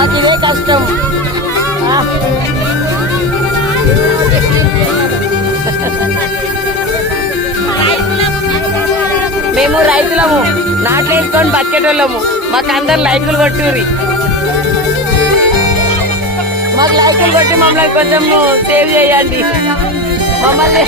మాకు ఇదే కష్టం. మేము రైతులము, నాట్లు వేసుకొని బతికేటోళ్ళము. మాకు అందరు లైకులు కొట్టుర్రి, మాకు లైకులు కొట్టి మమ్మల్ని కొంచెం సేవ్ చేయండి మమ్మల్ని.